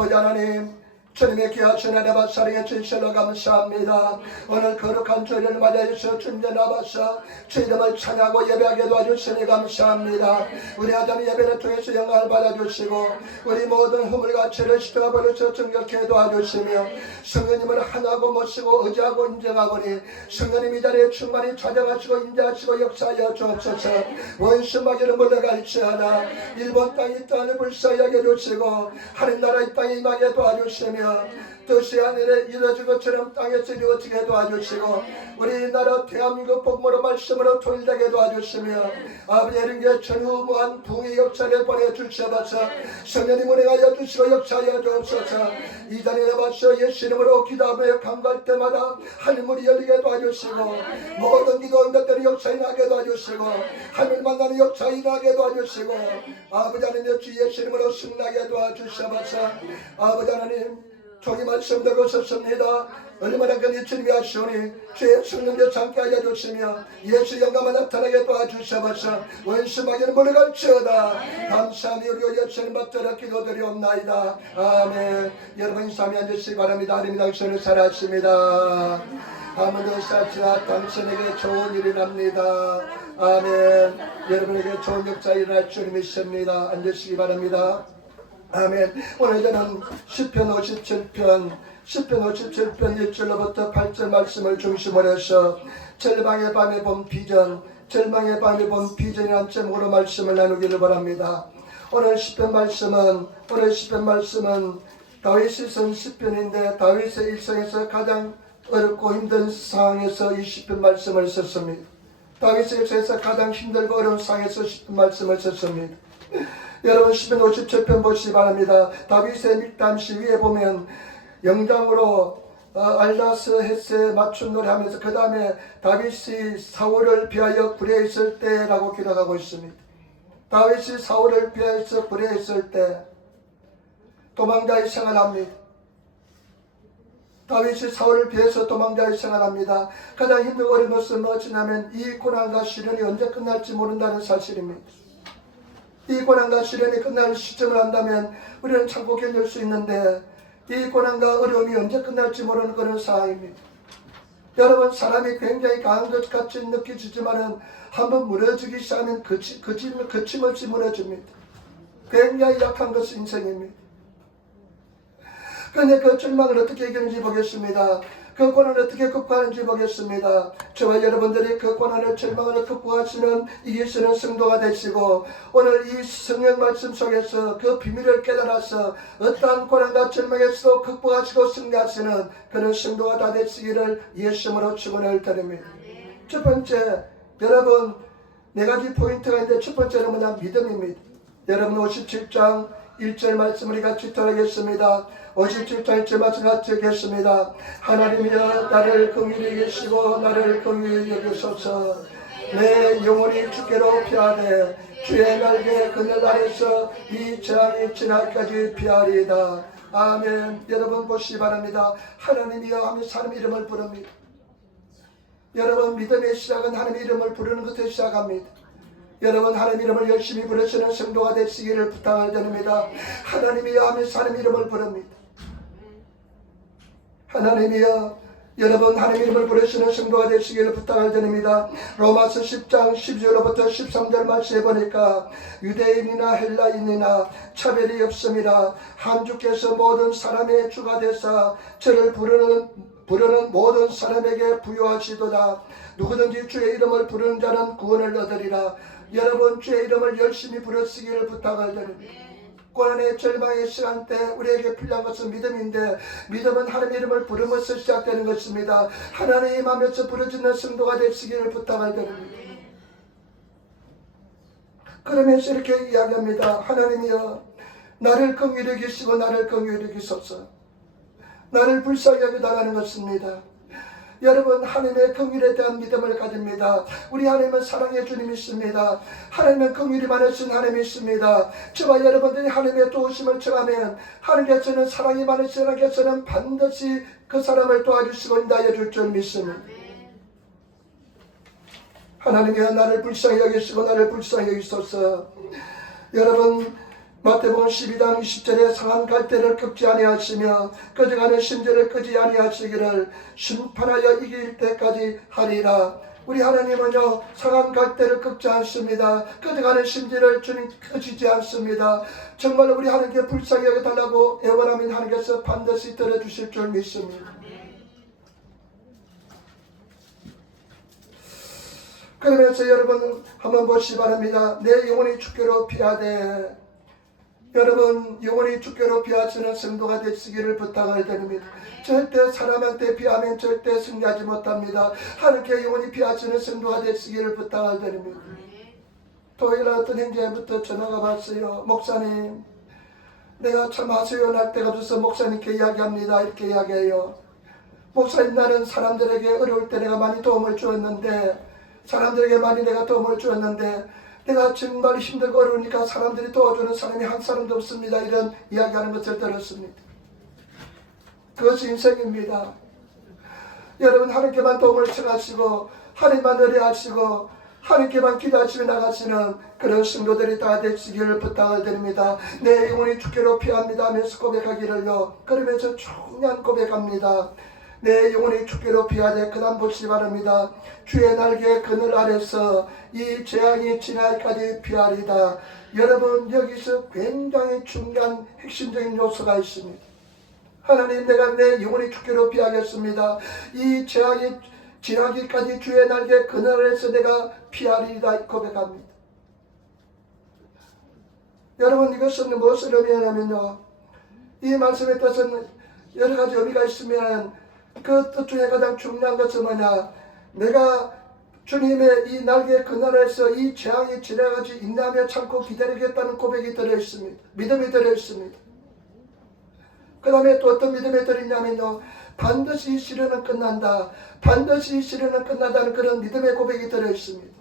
아버지 하나님, 주님의 귀하 주님의 사랑에 진실로 감사합니다. 오늘 거룩한 주일을 맞이해서 주님 나와서 주 이름을 찬양하고 예배하게 도와주시니 감사합니다. 우리 아담 예배를 통해서 영광을 받아주시고 우리 모든 허물 가치를 시도해버려서 정결케 도와주시며 성령님을 하나고 모시고 의지하고 인정하거니 성령님 이 자리에 충만히 찾아가시고 인자하시고 역사하여 주옵소서. 원수 마귀를 물러갈지어다. 일본 땅 이 땅을 불쌍히 여겨주시고 하늘나라 이 땅에 임하게 도와주시며 뜻이 하늘에 이루어진 것처럼 땅에서 이루어지게 도와주시고 우리나라 대한민국 복음으로 말씀으로 통일되게 도와주시며 아버지 이른게 전후무한 부흥의 역사를 보내주시옵소서. 성령님 은혜하여 주시고 역사하여 주옵소서. 이 자리에 와서 예수 이름으로 기도하며 감갈 때마다 하늘문이 열리게 도와주시고 모든 기도원 것들이 역사에 나게 도와주시고 하늘 만나는 역사에 나게 도와주시고 아버지 하나님 주 예수 이름으로 승나게 도와주시옵소서. 아버지 하나님 종이 말씀 듣고 섰습니다. 얼마나 그니 주님이 하시오니 주의 성령께 참게 하여 주시며 예수 영감을 나타나게 도와주시옵소서. 원수 마귀는 물러갈지어다. 감사하며 우리 예수님 받들어 기도드리옵나이다. 아멘. 여러분 인사하며 앉으시기 바랍니다. 하나님 당신을 사랑하십니다. 아무도 쌓지나 당신에게 좋은 일이 납니다. 아멘. 여러분에게 좋은 역사 일어날 주님 믿습니다. 앉으시기 바랍니다. 아멘. 오늘 저는 시편 57편 1절로부터 8절 말씀을 중심으로 해서 절망의 밤에 본 비전, 절망의 밤에 본 비전이라는 제목으로 말씀을 나누기를 바랍니다. 오늘 시편 말씀은 다윗이 쓴 시편인데 다윗의 일생에서 가장 어렵고 힘든 상황에서 이 시편 말씀을 썼습니다. 다윗의 일생에서 가장 힘들고 어려운 상황에서 시편 말씀을 썼습니다. 여러분 시편 57편 보시기 바랍니다. 다윗의 믹담시 위에 보면 영장으로 알라스 헤스에 맞춘 노래하면서 그 다음에 다윗이 사울을 피하여 굴에 있을 때라고 기록하고 있습니다. 다윗이 사울을 피하여서 굴에 있을 때 도망자의 생활합니다. 다윗이 사울을 피해서 도망자의 생활합니다. 가장 힘들고 어려운 것은 무엇이냐면 이 고난과 시련이 언제 끝날지 모른다는 사실입니다. 이 고난과 시련이 끝날 시점을 안다면 우리는 참고 견딜 수 있는데 이 고난과 어려움이 언제 끝날지 모르는 그런 상황입니다. 여러분 사람이 굉장히 강한 것 같이 느껴지지만은 한번 무너지기 시작하면 거침없이 무너집니다. 굉장히 약한 것이 인생입니다. 그런데 그 절망을 어떻게 이기는지 보겠습니다. 그 고난을 어떻게 극복하는지 보겠습니다. 저와 여러분들이 그 고난을 절망을 극복하시는 이기시는 성도가 되시고 오늘 이 성경 말씀 속에서 그 비밀을 깨달아서 어떠한 고난과 절망에서도 극복하시고 승리하시는 그런 성도가 다 되시기를 예수님으로 축원을 드립니다. 첫 번째 여러분 네 가지 포인트가 있는데 첫 번째는 뭐냐 믿음입니다. 여러분 57장 1절 말씀 우리 같이 따라하겠습니다. 57장 1절 말씀 같이 읽겠습니다. 하나님이여 나를 긍휼히 여기시고 나를 긍휼히 여기소서. 내 영혼이 주께로 피하되 주의 날개 그늘 아래서 이 재앙이 지날까지 피하리이다. 아멘. 여러분 보시기 바랍니다. 하나님이여 하며 사람 이름을 부릅니다. 여러분 믿음의 시작은 하나님의 이름을 부르는 것에 시작합니다. 여러분 하나님 이름을 열심히 부르시는 성도가 되시기를 부탁을 드립니다. 하나님이여 하면서 하나님 이름을 부릅니다. 하나님이여 여러분 하나님 이름을 부르시는 성도가 되시기를 부탁을 드립니다. 로마서 10장 12절로부터 13절 말씀해 보니까 유대인이나 헬라인이나 차별이 없음이라 한 주께서 모든 사람의 주가 되사 저를 부르는 모든 사람에게 부여하시도다. 누구든지 주의 이름을 부르는 자는 구원을 얻으리라. 여러분 주의 이름을 열심히 부르시기를 부탁을 드립니다. 고난의 절망의 시간 때 우리에게 필요한 것은 믿음인데 믿음은 하나님의 이름을 부르면서 시작되는 것입니다. 하나님 하면서 부르짖는 성도가 되시기를 부탁을 드립니다. 그러면서 이렇게 이야기합니다. 하나님이여 나를 긍휼히 여기시고 나를 긍휼히 여기소서. 나를 불쌍히 여기달라는 것입니다. 여러분 하나님의 긍휼에 대한 믿음을 가집니다. 우리 하나님은 사랑의 주님이십니다. 하나님은 긍휼이 많으신 하나님이십니다. 저와 여러분들이 하나님의 도우심을 청하면 하나님께서는 사랑이 많으신 하나님께서는 반드시 그 사람을 도와주시고 인도하여 줄 줄 믿습니다. 하나님이여 나를 불쌍히 여기시고 나를 불쌍히 여기소서. 여러분 마태복음 12장 20절에 상한 갈대를 꺾지 아니하시며 꺼져가는 심지를 끄지 아니하시기를 심판하여 이길 때까지 하리라. 우리 하나님은요 상한 갈대를 꺾지 않습니다. 꺼져가는 심지를 주님 끄지지 않습니다. 정말 우리 하나님께 불쌍히 여겨달라고 애원하면 하나님께서 반드시 들어주실 줄 믿습니다. 그러면서 여러분 한번 보시기 바랍니다. 내 영혼이 주께로 피하되, 여러분 영혼이 주께로 피하시는 성도가 되시기를 부탁을 드립니다. 절대 사람한테 피하면 절대 승리하지 못합니다. 하나님께 영혼이 피하시는 성도가 되시기를 부탁을 드립니다. 토요일 어떤 행제부터 전화가 왔어요. 목사님, 내가 참 하소연 할 데가 없어서 목사님께 이야기합니다. 이렇게 이야기해요. 목사님, 나는 사람들에게 어려울 때 내가 많이 도움을 주었는데, 사람들에게 많이 내가 도움을 주었는데 내가 정말 힘들고 어려우니까 사람들이 도와주는 사람이 한 사람도 없습니다. 이런 이야기하는 것을 들었습니다. 그것이 인생입니다. 여러분, 하나님께만 도움을 청하시고 하나님만 의뢰하시고 하나님께만 기도하시며 나가시는 그런 성도들이 다 되시기를 부탁을 드립니다. 내 영혼이 주께로 피합니다 하면서 고백하기를요. 그러면서 중요한 고백합니다. 내 영혼이 주께로 피하되, 그 다음 보시기 바랍니다. 주의 날개 그늘 아래서 이 재앙이 지나기까지 피하리다. 여러분, 여기서 굉장히 중요한 핵심적인 요소가 있습니다. 하나님, 내가 내 영혼이 주께로 피하겠습니다. 이 재앙이 지나기까지 주의 날개 그늘 아래서 내가 피하리다 고백합니다. 여러분, 이것은 무엇을 의미하냐면요, 이 말씀의 뜻은 여러 가지 의미가 있으면 그 뜻 중에 가장 중요한 것은 뭐냐, 내가 주님의 이 날개 그늘에서 이 재앙이 지나가지 인내하며 참고 기다리겠다는 고백이 들어있습니다. 믿음이 들어있습니다. 그 다음에 또 어떤 믿음이 들어있냐면요, 반드시 이 시련은 끝난다, 반드시 이 시련은 끝난다는 그런 믿음의 고백이 들어있습니다.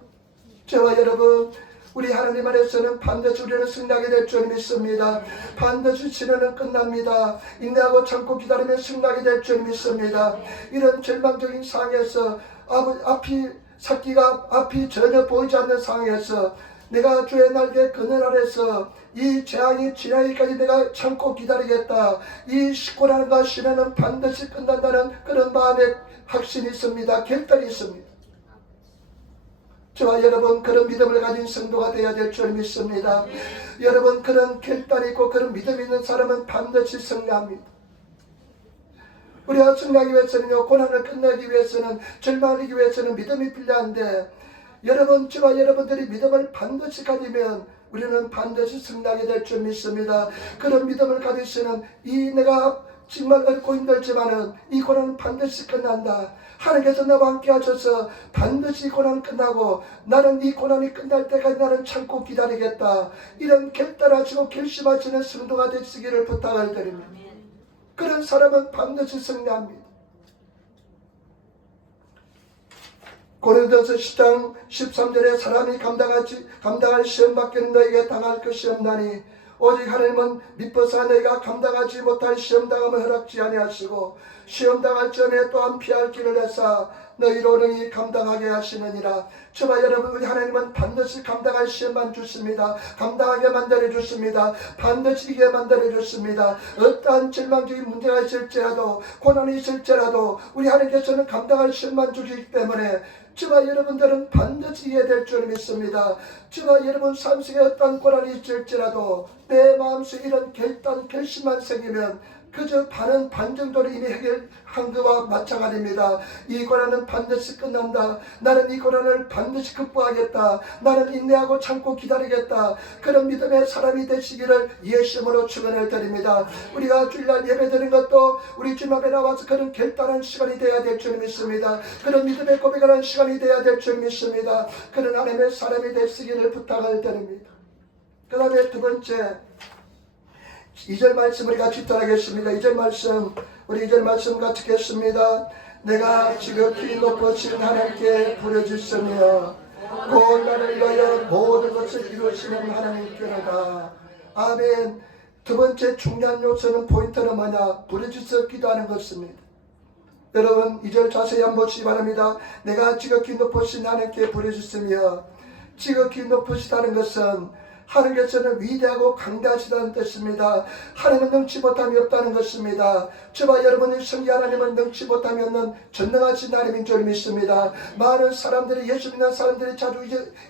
저와 여러분, 우리 하나님 안에서는 반드시 우리는 승리하게 될 줄 믿습니다. 반드시 시련은 끝납니다. 인내하고 참고 기다리면 승리하게 될 줄 믿습니다. 이런 절망적인 상황에서 앞이 전혀 보이지 않는 상황에서 내가 주의 날개 그늘 아래서 이 재앙이 지나기까지 내가 참고 기다리겠다. 이 시고난과 시련은 반드시 끝난다는 그런 마음의 확신이 있습니다. 결단이 있습니다. 저와 여러분, 그런 믿음을 가진 성도가 되어야 될 줄 믿습니다. 여러분, 그런 결단이 있고 그런 믿음이 있는 사람은 반드시 승리합니다. 우리가 승리하기 위해서는요, 고난을 끝내기 위해서는, 절망하기 위해서는 믿음이 필요한데, 여러분, 저와 여러분들이 믿음을 반드시 가지면 우리는 반드시 승리하게 될 줄 믿습니다. 그런 믿음을 가지시는 이 내가 정말 어렵고 힘들지만은 이 고난은 반드시 끝난다. 하나님께서 나와 함께 하셔서 반드시 이 고난은 끝나고 나는 이 고난이 끝날 때까지 나는 참고 기다리겠다. 이런 결단하시고 결심하시는 성도가 되시기를 부탁을 드립니다. 그런 사람은 반드시 승리합니다. 고린도전서 10장 13절에 사람이 감당할 시험 밖에는 너에게 당할 것이 없나니 오직 하나님은 미뻐서 너희가 감당하지 못할 시험당함을 허락지 아니하시고 시험당할 전에 또한 피할 길을 내사 너희로 능히 감당하게 하시느니라. 저와 여러분, 우리 하나님은 반드시 감당할 시험만 주십니다. 감당하게 만들어 주십니다. 반드시 이게 만들어 주십니다. 어떠한 절망적인 문제가 있을지라도 고난이 있을지라도 우리 하나님께서는 감당할 시험만 주시기 때문에 저와 여러분들은 반드시 이해될 줄 믿습니다. 저와 여러분 삶 속에 어떤 고난이 있을지라도 내 마음속에 이런 결심만 생기면 그저 반 정도로 이미 해결한 것과 마찬가지입니다. 이 고난은 반드시 끝난다. 나는 이 고난을 반드시 극복하겠다. 나는 인내하고 참고 기다리겠다. 그런 믿음의 사람이 되시기를 예수님으로 축원을 드립니다. 우리가 주일날 예배드리는 것도 우리 주님 앞에 나와서 그런 결단한 시간이 되어야 될 줄 믿습니다. 그런 믿음의 고백하는 시간이 되어야 될 줄 믿습니다. 그런 하나님의 사람이 되시기를 부탁을 드립니다. 그 다음에 두 번째, 2절 말씀 우리 같이 따라하겠습니다. 2절 말씀, 우리 2절 말씀 같이 읽겠습니다. 내가 지극히 높으신 하나님께 부르짖으며 곧 나를 위하여 모든 것을 이루시는 하나님께로다. 아멘. 두 번째 중요한 요소는, 포인트는 뭐냐? 부르짖어 기도하는 것입니다. 여러분, 2절 자세히 한번 보시기 바랍니다. 내가 지극히 높으신 하나님께 부르짖으며, 지극히 높으시다는 것은 하나님께서는 위대하고 강대하시다는 뜻입니다. 하나님은 능치 못함이 없다는 것입니다. 저와 여러분이 성기 하나님은 능치 못함이 없는 전능하신 하나님인 줄 믿습니다. 많은 사람들이, 예수 믿는 사람들이 자주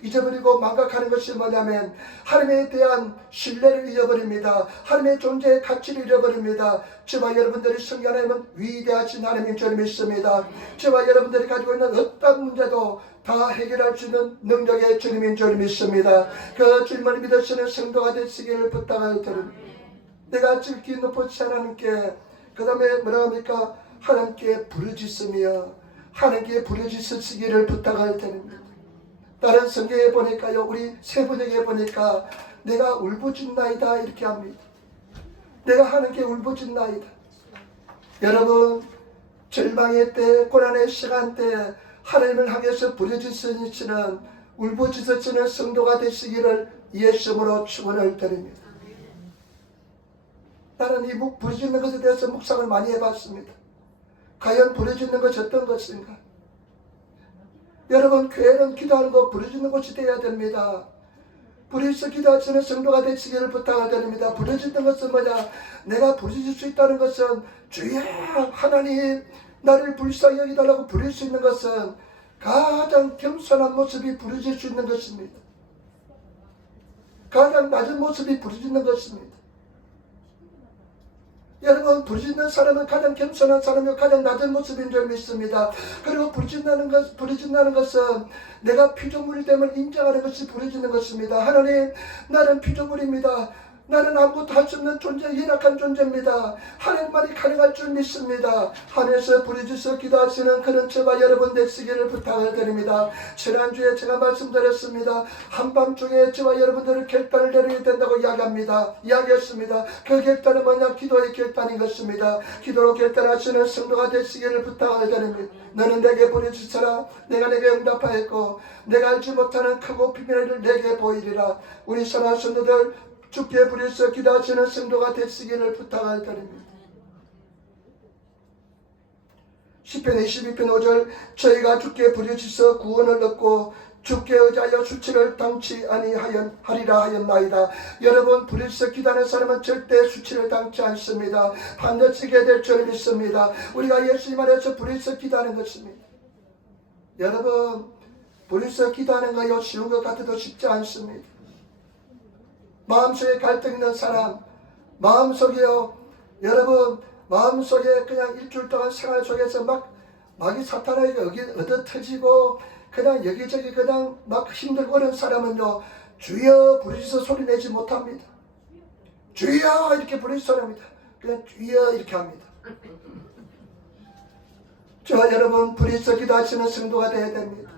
잊어버리고 망각하는 것이 뭐냐면 하나님에 대한 신뢰를 잃어버립니다. 하나님의 존재의 가치를 잃어버립니다. 저와 여러분들이 성기 하나님은 위대하신 하나님인 줄 믿습니다. 저와 여러분들이 가지고 있는 어떤 문제도 다 해결할 수 있는 능력의 주님인 줄 믿습니다. 그 주님을 믿으시는 성도가 되시기를 부탁을 드립니다. 내가 지극히 높으신 하나님께, 그 다음에 뭐라 합니까? 하나님께 부르짖으며 하나님께 부르짖으시기를 부탁을 드립니다. 다른 성경에 보니까요, 우리 세번역에 보니까 내가 울부짖나이다 이렇게 합니다. 내가 하나님께 울부짖나이다. 여러분, 절망의 때, 고난의 시간 때 하나님을 향해서 부르짖으시는, 울부짖으시는 성도가 되시기를 예수님으로 축원을 드립니다. 나는 이 부르짖는 것에 대해서 묵상을 많이 해봤습니다. 과연 부르짖는 것이 어떤 것인가? 여러분, 교회는 기도하는 거 부르짖는 곳이 되어야 됩니다. 부르짖어 기도하시는 성도가 되시기를 부탁을 드립니다. 부르짖는 것은 뭐냐? 내가 부르짖을 수 있다는 것은 주여 하나님 나를 불쌍히 여기달라고 부를 수 있는 것은 가장 겸손한 모습이 부르짖을 수 있는 것입니다. 가장 낮은 모습이 부르짖는 것입니다. 여러분, 부르짖는 사람은 가장 겸손한 사람이요 가장 낮은 모습인 줄 믿습니다. 그리고 부르짖는다는 것은 내가 피조물됨을 인정하는 것이 부르짖는 것입니다. 하나님, 나는 피조물입니다. 나는 아무것도 할 수 없는 존재, 연약한 존재입니다. 하나님 말이 가능할 줄 믿습니다. 하늘에서 부르짖어 기도하시는 그런 저와 여러분 되시기를 부탁을 드립니다. 지난주에 제가 말씀드렸습니다. 한밤중에 저와 여러분들을 결단을 내려야 된다고 이야기했습니다. 그 결단은 뭐냐? 기도의 결단인 것입니다. 기도로 결단하시는 성도가 되시기를 부탁을 드립니다. 너는 내게 부르짖으라. 내가 내게 응답하였고 내가 알지 못하는 크고 비밀을 내게 보이리라. 우리 사랑하는 성도들, 주께 부르짖어 기도하시는 성도가 되시기를 부탁을 드립니다. 시편 22편 5절, 저희가 주께 부르짖어 구원을 얻고 주께 의지하여 수치를 당치 아니하리라 하였나이다. 여러분, 부르짖어 기도하는 사람은 절대 수치를 당치 않습니다. 반드시 이게 될 줄 믿습니다. 우리가 예수님 안에서 부르짖어 기도하는 것입니다. 여러분, 부르짖어 기도하는 거요 쉬운 것 같아도 쉽지 않습니다. 마음속에 갈등 있는 사람, 마음속에요, 여러분, 마음속에 그냥 일주일 동안 생활 속에서 막이 사탄에게 얻어 터지고 그냥 여기저기 그냥 막 힘들고 그런 사람은요, 주여 부르짖어 소리 내지 못합니다. 주여 이렇게 부르짖어 합니다. 그냥 주여 이렇게 합니다. 저와 여러분, 부르짖어 기도하시는 성도가 되어야 됩니다.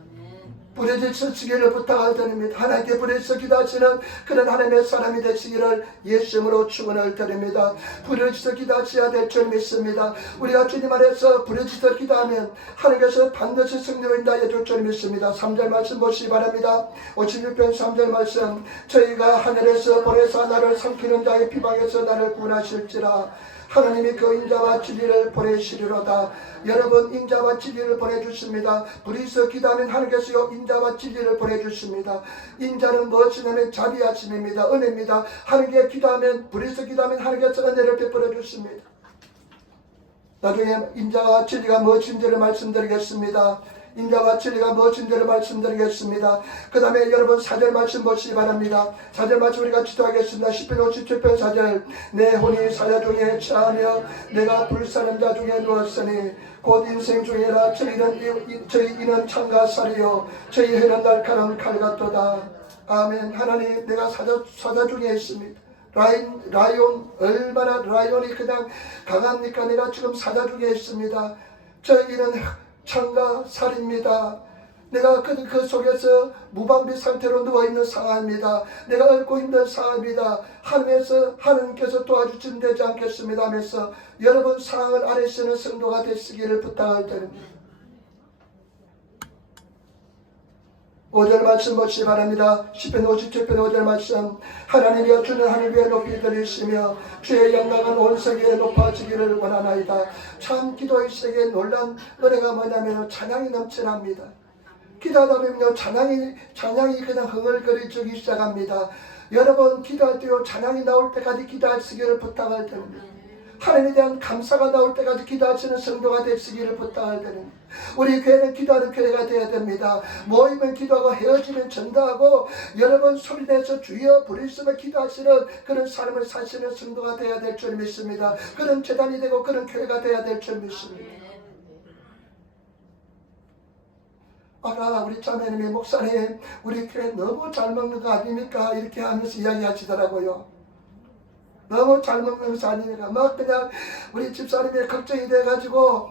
부르짖으시기를 부탁을 드립니다. 하나님께 부르짖어 기도하시는 그런 하나님의 사람이 되시기를 예수님으로 축원을 드립니다. 부르짖어 기도하셔야 될 줄 믿습니다. 우리가 주님 안에서 부르짖어 기도하면 하나님께서 반드시 승리를 인도하여 줄 줄 믿습니다. 3절 말씀 보시기 바랍니다. 56편 3절 말씀, 저희가 하늘에서 보내사 나를 삼키는 자의 비방에서 나를 구원하실지라. 하나님이 그 인자와 진리를 보내시리로다. 여러분, 인자와 진리를 보내주십니다. 부르짖어 기도하면 하나님께서 인자와 진리를 보내주십니다. 인자는 무엇이냐면 자비하심입니다. 은혜입니다. 하나님께 기도하면, 부르짖어 기도하면 하나님께서 은혜를 베풀어 주십니다. 나중에 인자와 진리가 무엇인지를 말씀드리겠습니다. 인자와 진리가 무엇인지를 말씀드리겠습니다. 그 다음에 여러분 4절 말씀 보시기 바랍니다. 4절 말씀 우리가 기도하겠습니다. 10편 57편 4절, 내 혼이 사자 중에 처하며 내가 불사는 자 중에 누웠으니 곧 인생 중이라 저희 이는 창과 살이요 저희 해는 날카로운 칼 같도다. 아멘. 하나님, 내가 사자 중에 있습니다. 라이온, 얼마나 라이온이 그냥 강합니까? 내가 지금 사자 중에 있습니다. 저희는 창과 살입니다. 내가 그 속에서 무방비 상태로 누워있는 상황입니다. 내가 앓고 힘든 상황입니다. 하나님께서 도와주시면 되지 않겠습니다 하면서 여러분 상황을 아뢰시는 성도가 되시기를 부탁을 드립니다. 5절 말씀 보시기 바랍니다. 시편 57편 5절 말씀, 하나님이여 주는 하늘 위에 높이 들리시며 주의 영광은 온 세계에 높아지기를 원하나이다. 참 기도의 세계에 놀란 은혜가 뭐냐면 찬양이 넘쳐납니다. 기도하다 보면요 찬양이 그냥 흥얼거리기 시작합니다. 여러분 기도할 때요 찬양이 나올 때까지 기도하시기를 부탁할 때입니다. 하나님에 대한 감사가 나올 때까지 기도하시는 성도가 되시기를 부탁할 때는 우리 교회는 기도하는 교회가 되어야 됩니다. 모이면 기도하고 헤어지면 전도하고 여러분 소리내서 주여 부르시며 기도하시는 그런 삶을 사시는 성도가 되어야 될 줄 믿습니다. 그런 재단이 되고 그런 교회가 되어야 될 줄 믿습니다. 아까 우리 자매님이 목사님 우리 교회 너무 잘 먹는 거 아닙니까? 이렇게 하면서 이야기하시더라고요. 너무 잘 먹는 것이 아니니까 막 그냥 우리 집사님이 걱정이 돼가지고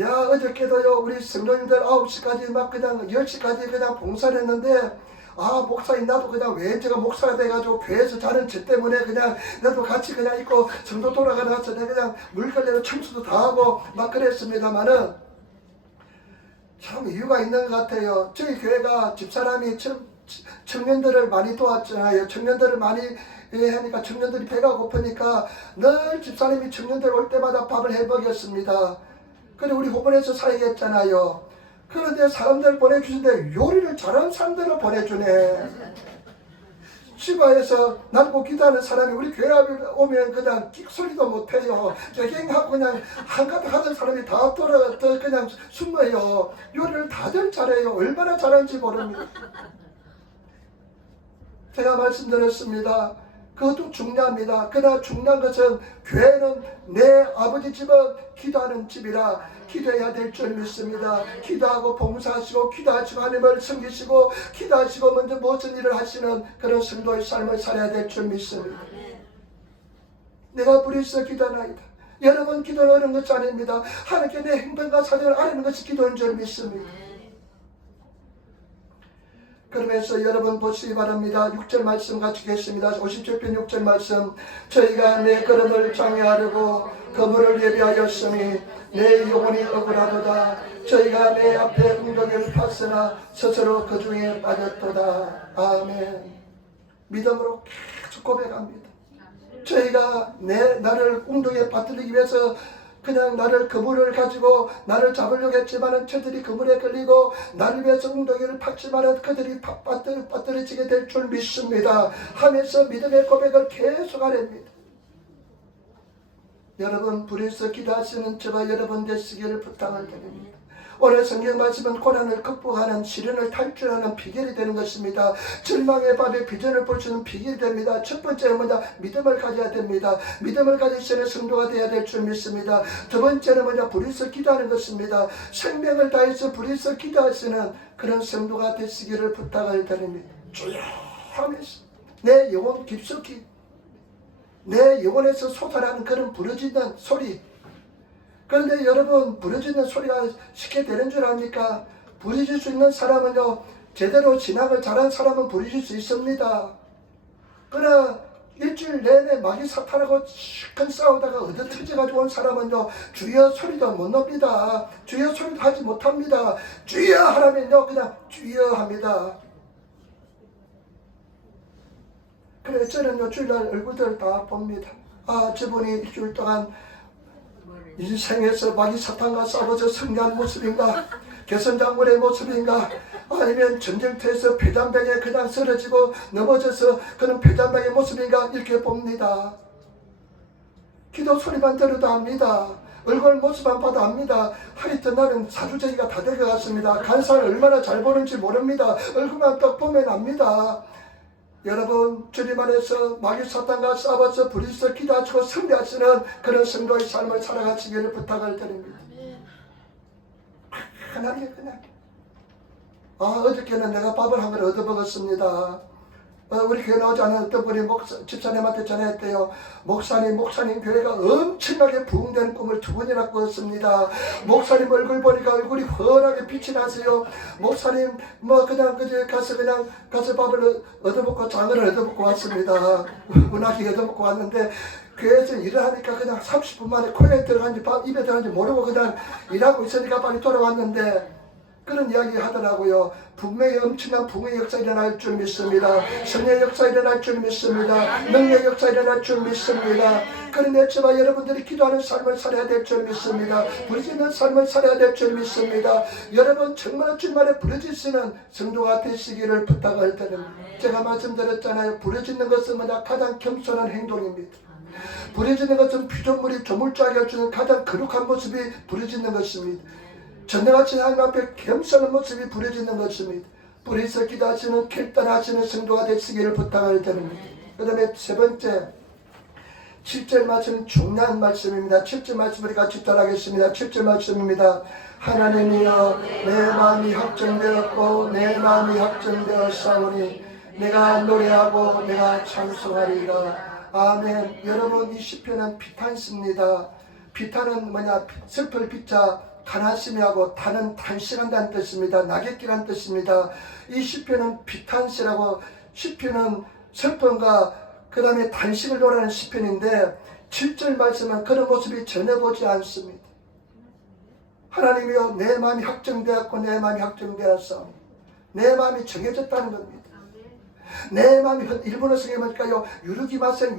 야 어저께도요 우리 성도님들 9시까지 막 그냥 10시까지 그냥 봉사를 했는데 아 목사님 나도 그냥 왜 제가 목사가 돼가지고 교회에서 자는 저 때문에 그냥 나도 같이 그냥 있고 성도 돌아가서 내가 그냥 물걸레로 청소도 다 하고 막 그랬습니다만은 참 이유가 있는 것 같아요. 저희 교회가 집사람이 청년들을 많이 도왔잖아요. 청년들을 많이 하니까 청년들이 배가 고프니까 늘 집사님이 청년들 올 때마다 밥을 해 먹였습니다. 그리고 우리 호번에서 사역했잖아요. 그런데 사람들 보내주는데 요리를 잘하는 사람들을 보내주네. 치과에서 날고 기도하는 사람이 우리 교회 앞에 오면 그냥 끽소리도 못해요. 갱하고 그냥 한가득 하던 사람이 다 그냥 숨어요. 요리를 다들 잘해요. 얼마나 잘하는지 모릅니다. 제가 말씀드렸습니다. 그것도 중요합니다. 그러나 중요한 것은 교회는 내 아버지 집은 기도하는 집이라 기도해야 될 줄 믿습니다. 기도하고 봉사하시고 기도하시고 하나님을 섬기시고 기도하시고 먼저 무슨 일을 하시는 그런 성도의 삶을 살아야 될 줄 믿습니다. 내가 부르짖어 기도하나이다. 여러분 기도는 어려운 것이 아닙니다. 하나님께 내 행동과 사정을 아는 것이 기도인 줄 믿습니다. 그러면서 여러분 보시기 바랍니다. 6절 말씀 같이 겠습니다. 57편 6절 말씀 저희가 내 걸음을 장애하려고 그물을 예비하였으니 내 영혼이 억울하도다. 저희가 내 앞에 웅덩이를 팠으나 스스로 그 중에 빠졌도다. 아멘. 믿음으로 계속 고백합니다. 저희가 나를 웅덩이에 빠뜨리기 위해서 그냥 나를 그물을 가지고 나를 잡으려고 했지만은 저들이 그물에 걸리고 나를 위해서 웅덩이를 팠지만은 그들이 빠뜨려지게 될 줄 믿습니다 하면서 믿음의 고백을 계속하렵니다. 여러분 부르짖어 기도하시는 저와 여러분 되시기를 부탁을 드립니다. 오늘 성경 말씀은 고난을 극복하는 시련을 탈출하는 비결이 되는 것입니다. 절망의 밤에 비전을 볼 수 있는 비결이 됩니다. 첫 번째는 뭐냐? 믿음을 가져야 됩니다. 믿음을 가지시는 성도가 되어야 될 줄 믿습니다. 두 번째는 뭐냐? 부르짖어 기도하는 것입니다. 생명을 다해서 부르짖어 기도하시는 그런 성도가 되시기를 부탁을 드립니다. 주여 하면서 내 영혼 깊숙이 내 영혼에서 솟아나는 그런 부르짖는 소리. 그런데 여러분 부르짖는 소리가 쉽게 되는 줄 압니까? 부르짖을 수 있는 사람은요 제대로 진학을 잘한 사람은 부르짖을 수 있습니다. 그러나 일주일 내내 마귀 사탄하고 큰 싸우다가 얻어터져가지고 온 사람은요 주여 소리도 못 놉니다. 주여 소리도 하지 못합니다. 주여 하라면요 그냥 주여 합니다. 그래 저는요 주일날 얼굴들을 다 봅니다. 아 저분이 일주일 동안 인생에서 마귀 사탄과 싸워서 승리한 모습인가? 개선장군의 모습인가? 아니면 전쟁터에서 폐잔병에 그냥 쓰러지고 넘어져서 그런 폐잔병의 모습인가? 이렇게 봅니다. 기도 소리만 들어도 압니다. 얼굴 모습만 봐도 압니다. 하여튼 나는 사주제기가 다 될 것 같습니다. 간사를 얼마나 잘 보는지 모릅니다. 얼굴만 딱 보면 압니다. 여러분 주님 안에서 마귀 사탄과 싸워서 부르짖어 기도하시고 승리하시는 그런 성도의 삶을 살아가시기를 부탁을 드립니다. 편하게 그냥 어저께는 내가 밥을 한 그릇 얻어먹었습니다. 우리 교회 나오지 않은 어떤 분이 집사님한테 전화했대요. 목사님 교회가 엄청나게 부흥되는 꿈을 2번이나 꿨습니다. 목사님 얼굴 보니까 얼굴이 환하게 빛이 나세요. 목사님 그냥 가서 밥을 얻어먹고 장을 얻어먹고 왔습니다. 문학이 얻어먹고 왔는데 교회에서 일을 하니까 그냥 30분 만에 코에 들어간지 입에 들어간지 모르고 그냥 일하고 있으니까 빨리 돌아왔는데 그런 이야기 하더라고요. 분명히 엄청난 붕의 역사 일어날 줄 믿습니다. 성의 역사 일어날 줄 믿습니다. 능력 역사 일어날 줄 믿습니다. 그런데 저와 여러분들이 기도하는 삶을 살아야 될 줄 믿습니다. 부르짖는 삶을 살아야 될 줄 믿습니다. 여러분 정말 주말에 부르짖으시는 성도가 되시기를 부탁을 드립니다. 제가 말씀드렸잖아요. 부르짖는 것은 뭐냐? 가장 겸손한 행동입니다. 부르짖는 것은 피조물이 조물주하게 주는 가장 거룩한 모습이 부르짖는 것입니다. 전능하신 하나님 앞에 겸손한 모습이 부르짖는 것입니다. 뿌리서 기도하시는 결단하시는 성도가 되시기를 부탁을 드립니다. 그 다음에 세 번째 7절 말씀은 중요한 말씀입니다. 7절 말씀 우리 같이 따라하겠습니다. 7절 말씀입니다. 하나님이여 내 마음이 확정되었고 내 마음이 확정되었사오니 내가 노래하고 내가 찬송하리라. 아멘. 여러분 이 시편은 비탄시입니다. 비탄은 뭐냐? 슬플 비자 탄하심이 하고 탄은 탄식한다는 뜻입니다. 나겠기란 뜻입니다. 이 시편은 비탄시라고 시편은 슬픔과 그 다음에 탄식을 노래하는 시편인데 7절 말씀은 그런 모습이 전혀 보지 않습니다. 하나님이여 내 마음이 확정되었고 내 마음이 확정되었어. 내 마음이 정해졌다는 겁니다. 내 마음이 일본어 성에 뭘까요? 유르기마생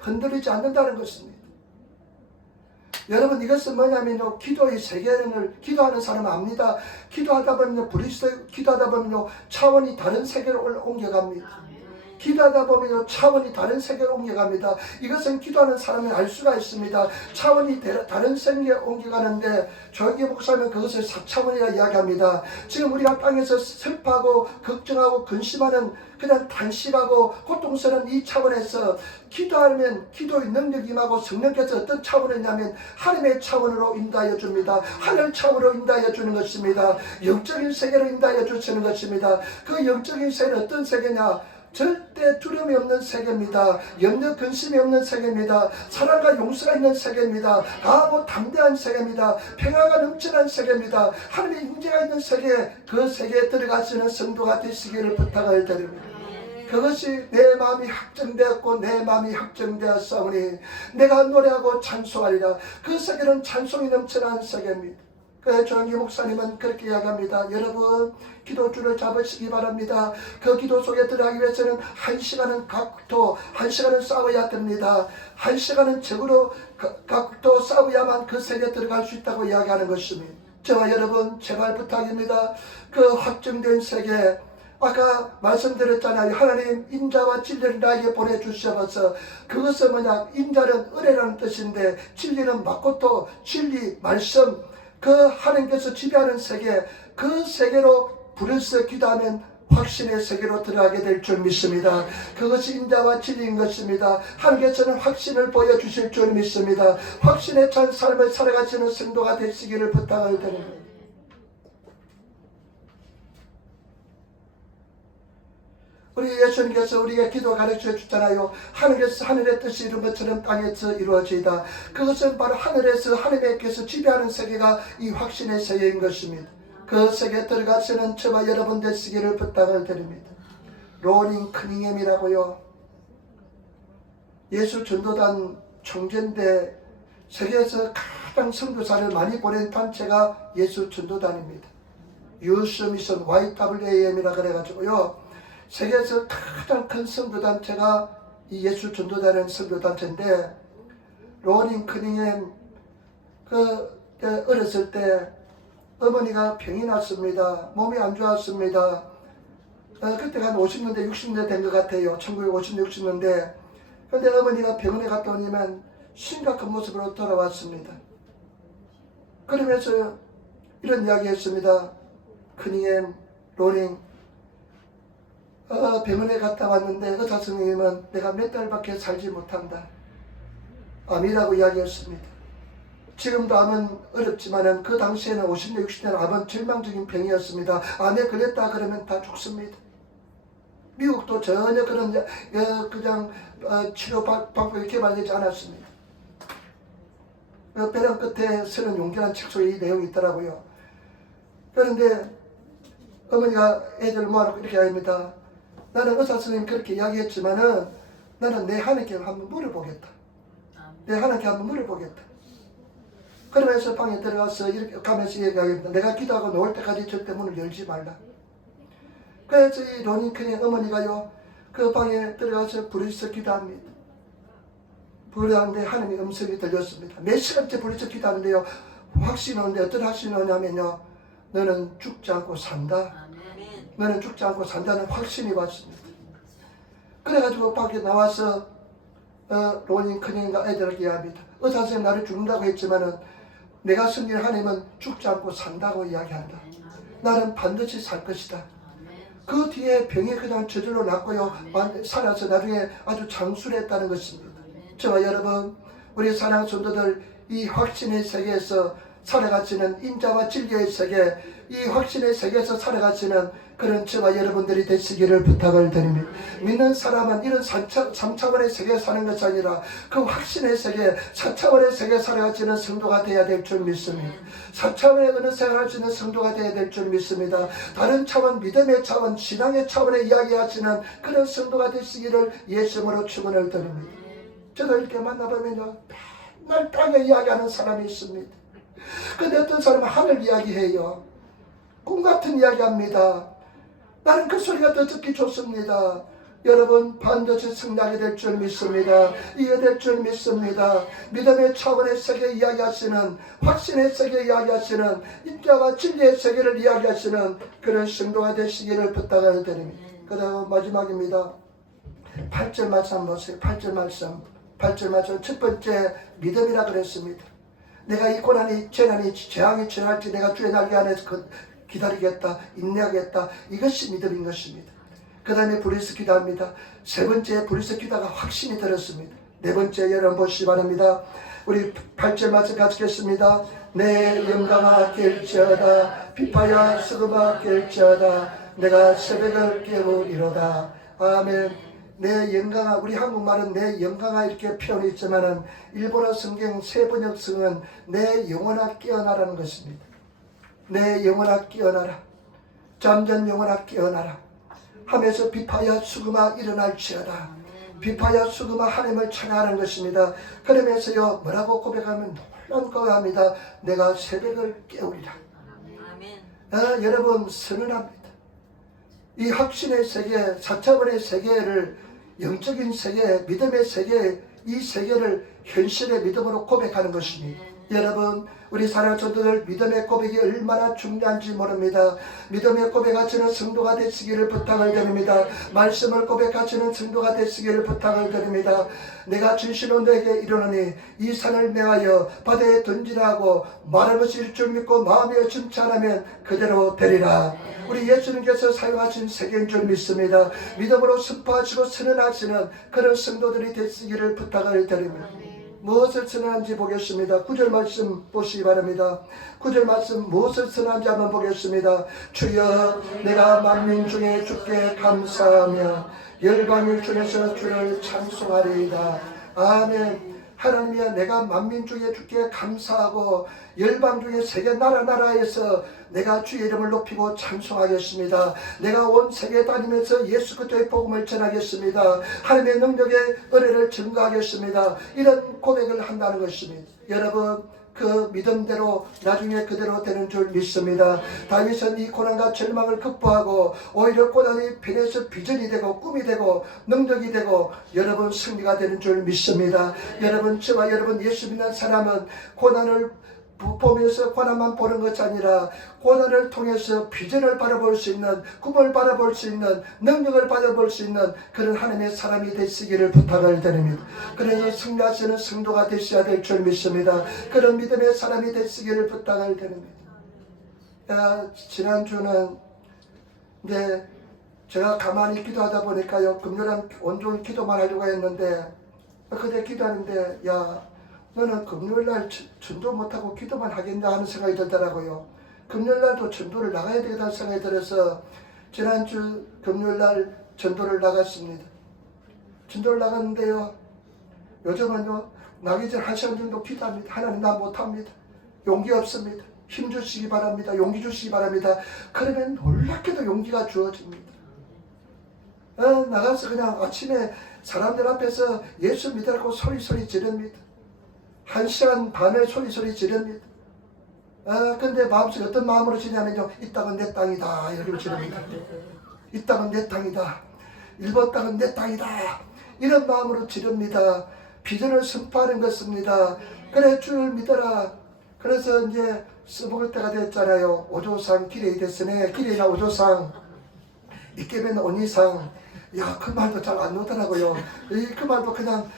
흔들리지 않는다는 것입니다. 여러분 이것은 뭐냐면요, 기도의 세계를 기도하는 사람은 압니다. 기도하다 보면요, 기도하다 보면요 차원이 다른 세계로 옮겨갑니다. 기도하다 보면요 차원이 다른 세계로 옮겨갑니다. 이것은 기도하는 사람이 알 수가 있습니다. 차원이 다른 세계로 옮겨가는데 조영기 목사님은 그것을 4차원이라 이야기합니다. 지금 우리가 땅에서 슬퍼하고 걱정하고 근심하는 그냥 단식하고 고통스러운 이 차원에서 기도하면 기도의 능력이 임하고 성령께서 어떤 차원을 있냐면 하나님의 차원으로 인도하여 줍니다. 하늘 차원으로 인도하여 주는 것입니다. 영적인 세계로 인도하여 주시는 것입니다. 그 영적인 세계는 어떤 세계냐? 절대 두려움이 없는 세계입니다. 염려 근심이 없는 세계입니다. 사랑과 용서가 있는 세계입니다. 강하고 담대한 세계입니다. 평화가 넘치는 세계입니다. 하나님의 임재가 있는 세계, 그 세계에 들어가시는 성도가 되시기를 부탁을 드립니다. 그것이 내 마음이 확정되었고 내 마음이 확정되었사오니 내가 노래하고 찬송하리라. 그 세계는 찬송이 넘치는 세계입니다. 그래서 조영기 목사님은 그렇게 이야기합니다. 여러분 기도줄을 잡으시기 바랍니다. 그 기도 속에 들어가기 위해서는 1시간은 각도 1시간은 싸워야 됩니다. 1시간은 적으로 각도 싸워야만 그 세계에 들어갈 수 있다고 이야기하는 것입니다. 저와 여러분 제발 부탁입니다. 그 확정된 세계, 아까 말씀드렸잖아요. 하나님 인자와 진리를 나에게 보내주셔서 그것은 뭐냐? 인자는 은혜라는 뜻인데 진리는 마코토, 진리, 말씀, 그 하나님께서 지배하는 세계, 그 세계로 부르짖어 기도하면 확신의 세계로 들어가게 될 줄 믿습니다. 그것이 인자와 진리인 것입니다. 하나님께서는 확신을 보여주실 줄 믿습니다. 확신에 찬 삶을 살아가시는 성도가 되시기를 부탁을 드립니다. 우리 예수님께서 우리에게 기도 가르쳐 주잖아요. 하늘에서 하늘의 뜻이 이룬 것처럼 땅에서 이루어지이다. 그것은 바로 하늘에서 하나님께서 지배하는 세계가 이 확신의 세계인 것입니다. 그 세계에 들어가시는 저와 여러분 되시기를 부탁을 드립니다. 로닝 커닝햄이라고요. 예수 전도단 총재인데 세계에서 가장 선교사를 많이 보낸 단체가 예수 전도단입니다. 유스 미션 YWAM이라 그래가지고요. 세계에서 가장 큰 선교단체가 이 예수 전도단의 선교단체인데, 로닝 커닝햄 어렸을 때 어머니가 병이 났습니다. 몸이 안 좋았습니다. 그때가 한 50년대 60년대 된 것 같아요. 1950, 60년대. 그런데 어머니가 병원에 갔다 오니면 심각한 모습으로 돌아왔습니다. 그러면서 이런 이야기 했습니다. 커닝햄, 로닝, 병원에 갔다 왔는데 의사 선생님은 내가 몇 달밖에 살지 못한다. 암이라고 이야기했습니다. 지금도 암은 어렵지만 그 당시에는 50대 60대는 암은 절망적인 병이었습니다. 암에 걸렸다 그러면 다 죽습니다. 미국도 전혀 그런 그냥 치료 방법이 개발되지 않았습니다. 벼랑 끝에 쓰는 용기라는 책 속에 이 내용이 있더라고요. 그런데 어머니가 애들 모아놓고 이렇게 합니다. 나는 의사 선생님 그렇게 이야기했지만은 나는 내 하나님께 한번 물어보겠다. 내 하나님께 한번 물어보겠다. 그러면서 방에 들어가서 이렇게 가면서 얘기하겠다. 내가 기도하고 나올 때까지 절대 문을 열지 말라. 그래서 이 로닝크의 어머니가요, 그 방에 들어가서 부르짖어 기도합니다. 부르는데 하나님의 음성이 들렸습니다. 몇 시간째 부르짖어 기도하는데요, 확신이 오는데 어떤 확신이 오냐면요, 너는 죽지 않고 산다. 너는 죽지 않고 산다는 확신이 왔습니다. 그래가지고 밖에 나와서 로닝크님과 애들에게 이야기합니다. 의사 선생님 나를 죽는다고 했지만은 내가 섬기는 하나님은 죽지 않고 산다고 이야기한다. 나는 반드시 살 것이다. 그 뒤에 병이 그냥 저절로 낫고요, 살아서 나중에 아주 장수했다는 것입니다. 저와 여러분, 우리 사랑하는 성도들, 이 확신의 세계에서 살아가시는 인자와 진리의 세계, 이 확신의 세계에서 살아가시는 그런 저와 여러분들이 되시기를 부탁을 드립니다. 믿는 사람은 이런 3차원의 세계에 사는 것이 아니라 그 확신의 세계, 4차원의 세계에 살아가시는 성도가 되어야 될 줄 믿습니다. 4차원의 어느 생활할 수 있는 성도가 되어야 될 줄 믿습니다. 다른 차원, 믿음의 차원, 신앙의 차원에 이야기하시는 그런 성도가 되시기를 예수님으로 축원을 드립니다. 저도 이렇게 만나보면요, 맨날 땅에 이야기하는 사람이 있습니다. 근데 어떤 사람은 하늘 이야기해요. 꿈 같은 이야기합니다. 나는 그 소리가 더 듣기 좋습니다. 여러분, 반드시 승리하게 될 줄 믿습니다. 이해될 줄 믿습니다. 믿음의 차원의 세계 이야기하시는, 확신의 세계 이야기하시는, 인자와 진리의 세계를 이야기하시는 그런 성도가 되시기를 부탁을 드립니다. 그 다음 마지막입니다. 8절 말씀 한번 보세요. 8절 말씀 첫 번째 믿음이라 그랬습니다. 내가 이 고난이, 재난이, 재앙이 지날지 내가 주의 날개 안에서 기다리겠다, 인내하겠다. 이것이 믿음인 것입니다. 그 다음에 부르짖어 기도합니다. 세 번째 부르짖어 기도가 확신이 들었습니다. 네 번째 여러분 보시기 바랍니다. 우리 8절 말씀 같이 읽겠습니다. 내 영광아 깰지어다, 비파야 수금아 깰지어다, 내가 새벽을 깨우리로다. 아멘. 내 영광아, 우리 한국말은 내 영광아 이렇게 표현이 있지만은 일본어 성경 새 번역성은 내 영혼아 깨어나라는 것입니다. 내 영혼아 깨어나라, 잠전 영혼아 깨어나라 하면서 비파야 수금아 일어날지어다. 비파야 수금아 하나님을 찬양하는 것입니다. 그러면서요 뭐라고 고백하면 놀라운 거 합니다. 내가 새벽을 깨우리라. 여러분 선언합니다. 이 확신의 세계, 4차원의 세계를, 영적인 세계, 믿음의 세계, 이 세계를 현실의 믿음으로 고백하는 것입니다. 여러분, 우리 사랑하는 성도들, 믿음의 고백이 얼마나 중요한지 모릅니다. 믿음의 고백하시는 성도가 되시기를 부탁을 드립니다. 말씀을 고백하시는 성도가 되시기를 부탁을 드립니다. 내가 진실로 너에게 이르노니 이 산을 명하여 바다에 던지라고 말하실 줄 믿고 마음에 의심치 않으면 그대로 되리라. 우리 예수님께서 사용하신 세계인 줄 믿습니다. 믿음으로 선포하시고 선언하시는 그런 성도들이 되시기를 부탁을 드립니다. 무엇을 선언한지 보겠습니다. 9절 말씀 보시기 바랍니다. 9절 말씀 무엇을 선언한지 한번 보겠습니다. 주여, 내가 만민 중에 주께 감사하며 열방을 중에서 주를 찬송하리이다. 아멘. 하나님이여, 내가 만민 중에 주께 감사하고 열방 중에 세계 나라에서 내가 주의 이름을 높이고 찬송하겠습니다. 내가 온 세계 다니면서 예수 그리스도의 복음을 전하겠습니다. 하나님의 능력의 은혜를 증거하겠습니다. 이런 고백을 한다는 것입니다. 여러분, 그 믿음대로 나중에 그대로 되는 줄 믿습니다. 다윗은 이 고난과 절망을 극복하고 오히려 고난이 변해서 비전이 되고 꿈이 되고 능력이 되고 여러분 승리가 되는 줄 믿습니다. 여러분, 저와 여러분 예수 믿는 사람은 고난을 보면서 고난만 보는 것이 아니라 고난을 통해서 비전을 바라볼 수 있는, 꿈을 바라볼 수 있는, 능력을 바라볼 수 있는 그런 하나님의 사람이 되시기를 부탁을 드립니다. 그래서 승리하시는 성도가 되셔야 될 줄 믿습니다. 그런 믿음의 사람이 되시기를 부탁을 드립니다. 지난주는 이제 제가 가만히 기도하다 보니까요, 금요일은 온종일 기도만 하려고 했는데, 그때 기도하는데 너는 금요일날 전도 못하고 기도만 하겠냐 하는 생각이 들더라고요. 금요일날도 전도를 나가야 되겠다는 생각이 들어서 지난주 금요일날 전도를 나갔습니다. 전도를 나갔는데요, 요즘은요 나기 전 1시간 정도 기도합니다. 하나님, 나 못합니다. 용기 없습니다. 힘 주시기 바랍니다. 용기 주시기 바랍니다. 그러면 놀랍게도 용기가 주어집니다. 나가서 그냥 아침에 사람들 앞에서 예수 믿으라고 소리 지릅니다. 1시간 반을 소리소리 지릅니다. 근데 마음속에 어떤 마음으로 지냐면요, 이 땅은 내 땅이다 이렇게 지릅니다. 이 땅은 내 땅이다, 일본 땅은 내 땅이다, 이런 마음으로 지릅니다. 비전을 선포하는 것입니다. 그래, 주를 믿어라. 그래서 이제 써먹을 때가 됐잖아요. 오조상 기레이 됐으네. 기레이나 오조상 이케벤 오니상. 야, 그 말도 잘 안 나오더라고요. 그 말도 그냥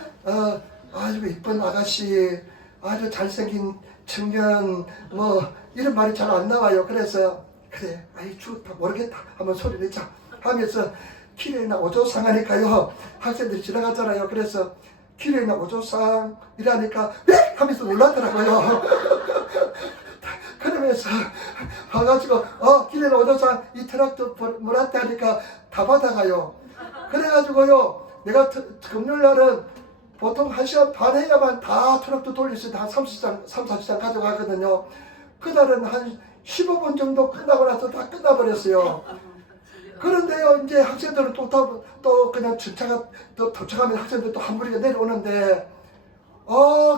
아주 이쁜 아가씨, 아주 잘생긴 청년, 뭐 이런 말이 잘 안 나와요. 그래서 그래, 아이 좋다, 모르겠다 한번 소리 내자 하면서 기레이나 오조상 하니까요, 학생들이 지나가잖아요. 그래서 기레이나 오조상 이라니까 네? 하면서 놀라더라고요. 그러면서 와가지고 기레이나 오조상 이 트럭도 뭐라대 하니까 다 받아가요. 그래가지고요, 내가 금요일날은 보통 1시간 반 해야만 다 트럭도 돌릴 수 있는데 한 30장 가져가거든요. 그날은 한 15분 정도 끝나고 나서 다 끝나버렸어요. 그런데요, 이제 학생들은 또 그냥 전차가 또 도착하면 학생들 또 한 무리가 내려오는데,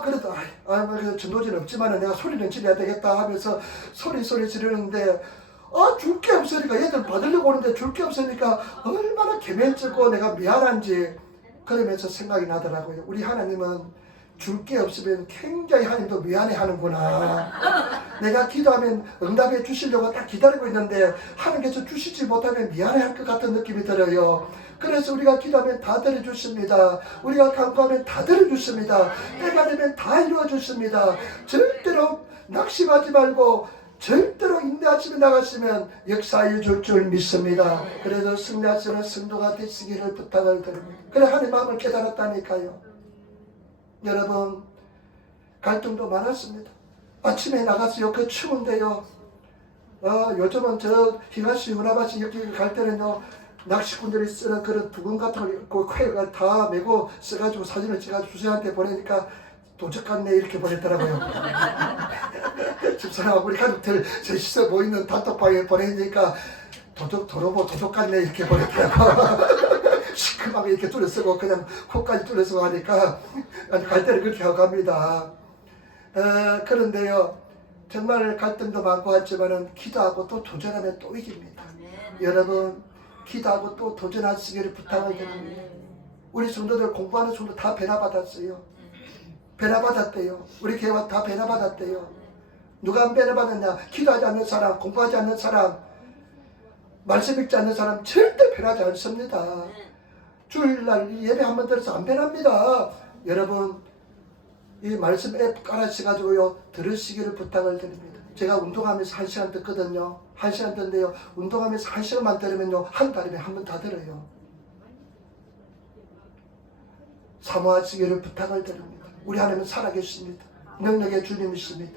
그래도 그래도 전도지는 없지만은 내가 소리는 지르야 되겠다 하면서 소리 지르는데, 줄 게 없으니까, 얘들 받으려고 오는데 줄 게 없으니까 얼마나 개면쩍고 내가 미안한지 그러면서 생각이 나더라고요. 우리 하나님은 줄 게 없으면 굉장히 하나님도 미안해 하는구나. 내가 기도하면 응답해 주시려고 딱 기다리고 있는데 하나님께서 주시지 못하면 미안해 할 것 같은 느낌이 들어요. 그래서 우리가 기도하면 다 들어주십니다. 우리가 간구하면 다 들어주십니다. 때가 되면 다 이루어주십니다. 절대로 낙심하지 말고 절대로 인내하시며 나가시면 역사해 줄 믿습니다. 그래서 승리하시는 성도가 되시기를 부탁을 드립니다. 그래, 하나님 마음을 깨달았다니까요. 여러분, 갈등도 많았습니다. 아침에 나가서요, 그 추운데요, 요즘은 저 히가시 은하바시 여기 갈 때는요, 낚시꾼들이 쓰는 그런 두건 같은 걸 그 쾌가 다 메고 써가지고 사진을 찍어가지고 주세한테 보내니까 도적 같네 이렇게 보냈더라고요. 집사람하고 우리 가족들 셋이서 모이는 단톡방에 보내니까 도적 같네 이렇게 보냈더라고. 시큼하게 이렇게 뚫어쓰고 그냥 코까지 뚫어쓰고 하니까 갈 때는 그렇게 하고 갑니다. 그런데요, 정말 갈등도 많고 하지만은 기도하고 또 도전하면 또 이깁니다. 여러분, 기도하고 또 도전하시기를 부탁을 드립니다. 우리 성도들 공부하는 성도 다 변화받았어요. 변화받았대요. 우리 교회가 다 변화받았대요. 누가 안 변화받았냐? 기도하지 않는 사람, 공부하지 않는 사람, 말씀 읽지 않는 사람 절대 변하지 않습니다. 주일날 예배 한번 들어서 안 변합니다. 여러분, 이 말씀 앱 깔아주셔가지고요, 들으시기를 부탁을 드립니다. 제가 운동하면서 1시간 듣거든요. 1시간 듣는데요, 운동하면서 1시간만 들으면요, 한 달에 한 번 다 들어요. 사모하시기를 부탁을 드립니다. 우리 하나님은 살아계십니다. 능력의 주님이십니다.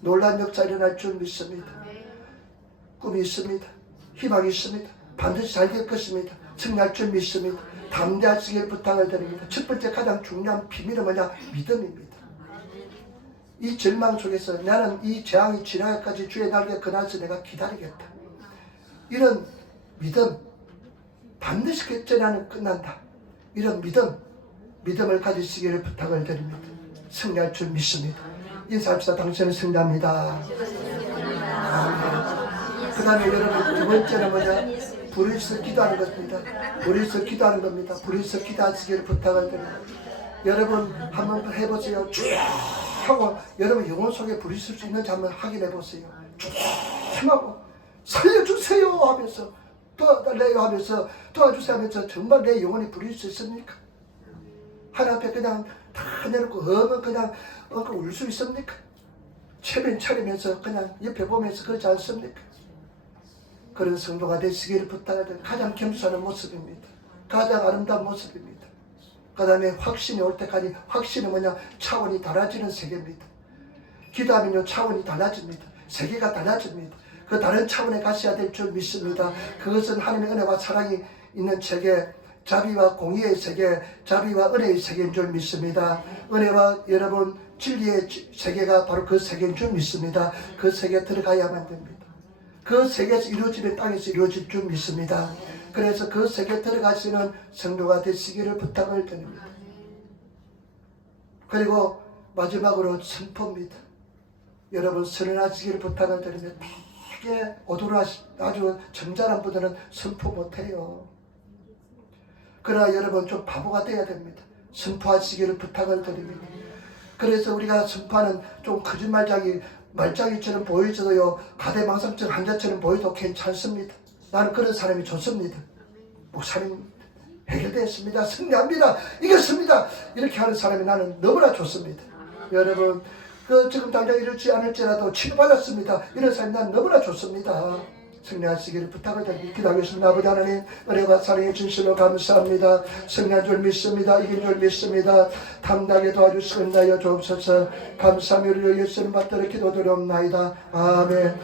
놀란 역사 일어날 줄 믿습니다. 꿈이 있습니다. 희망이 있습니다. 반드시 잘 될 것입니다. 승리할 줄 믿습니다. 담대하시기를 부탁을 드립니다. 첫 번째 가장 중요한 비밀은 뭐냐? 믿음입니다. 이 절망 속에서 나는 이 재앙이 지나기까지 주의 날개 그날서 내가 기다리겠다. 이런 믿음, 반드시 결전하는 끝난다. 이런 믿음을 가지시기를 부탁을 드립니다. 승리할 줄 믿습니다. 인사합시다. 당신은 승리합니다. 그 다음에 여러분, 두 번째는 뭐냐? 불을 위해서 기도하는 것입니다. 불을 위해서 기도하는 겁니다. 불을 위해서 기도하시기를 부탁을 드립니다. 여러분, 한번 해보세요. 쭉 하고 여러분 영혼 속에 불이 있을 수 있는지 한번 확인해 보세요. 쭉 하고 살려주세요 하면서, 도와달래요 하면서, 도와주세요 하면서 정말 내 영혼이 불일 수 있습니까? 하나 앞에 그냥 다 내놓고 그냥 울 수 있습니까? 체면 차리면서 그냥 옆에 보면서 그러지 않습니까? 그런 성도가 되시기를 부탁드립니다. 가장 겸손한 모습입니다. 가장 아름다운 모습입니다. 그 다음에 확신이 올 때까지, 확신이 뭐냐? 차원이 달라지는 세계입니다. 기도하면요, 차원이 달라집니다. 세계가 달라집니다. 그 다른 차원에 가셔야 될 줄 믿습니다. 그것은 하나님의 은혜와 사랑이 있는 세계, 자비와 공의의 세계, 자비와 은혜의 세계인 줄 믿습니다. 은혜와 여러분 진리의 세계가 바로 그 세계인 줄 믿습니다. 그 세계에 들어가야만 됩니다. 그 세계에서 이루어지는 땅에서 이루어질 줄 믿습니다. 그래서 그 세계에 들어가시는 성도가 되시기를 부탁을 드립니다. 그리고 마지막으로 선포입니다. 여러분 선언하시기를 부탁을 드리며 되게 어두라시 아주 점잖은 분들은 선포 못해요. 그러나 여러분 좀 바보가 돼야 됩니다. 선포하시기를 부탁을 드립니다. 그래서 우리가 선포하는 좀 말장이처럼 보이져도요, 가대망상증 환자처럼 보여도 괜찮습니다. 나는 그런 사람이 좋습니다. 목사님 해결됐습니다. 승리합니다. 이겼습니다. 이렇게 하는 사람이 나는 너무나 좋습니다. 여러분 지금 당장 이렇지 않을지라도 치료받았습니다. 이런 사람이 난 너무나 좋습니다. 승리하시기를 부탁을 드립니다. 기도하겠습니다. 아버지 하나님, 은혜와 사랑의 진실로 감사합니다. 승리한 줄 믿습니다. 이긴 줄 믿습니다. 당당하게 도와주시고 인하여 주옵소서. 감사함이 우리를 예수님 받들어 기도드리옵나이다. 아멘.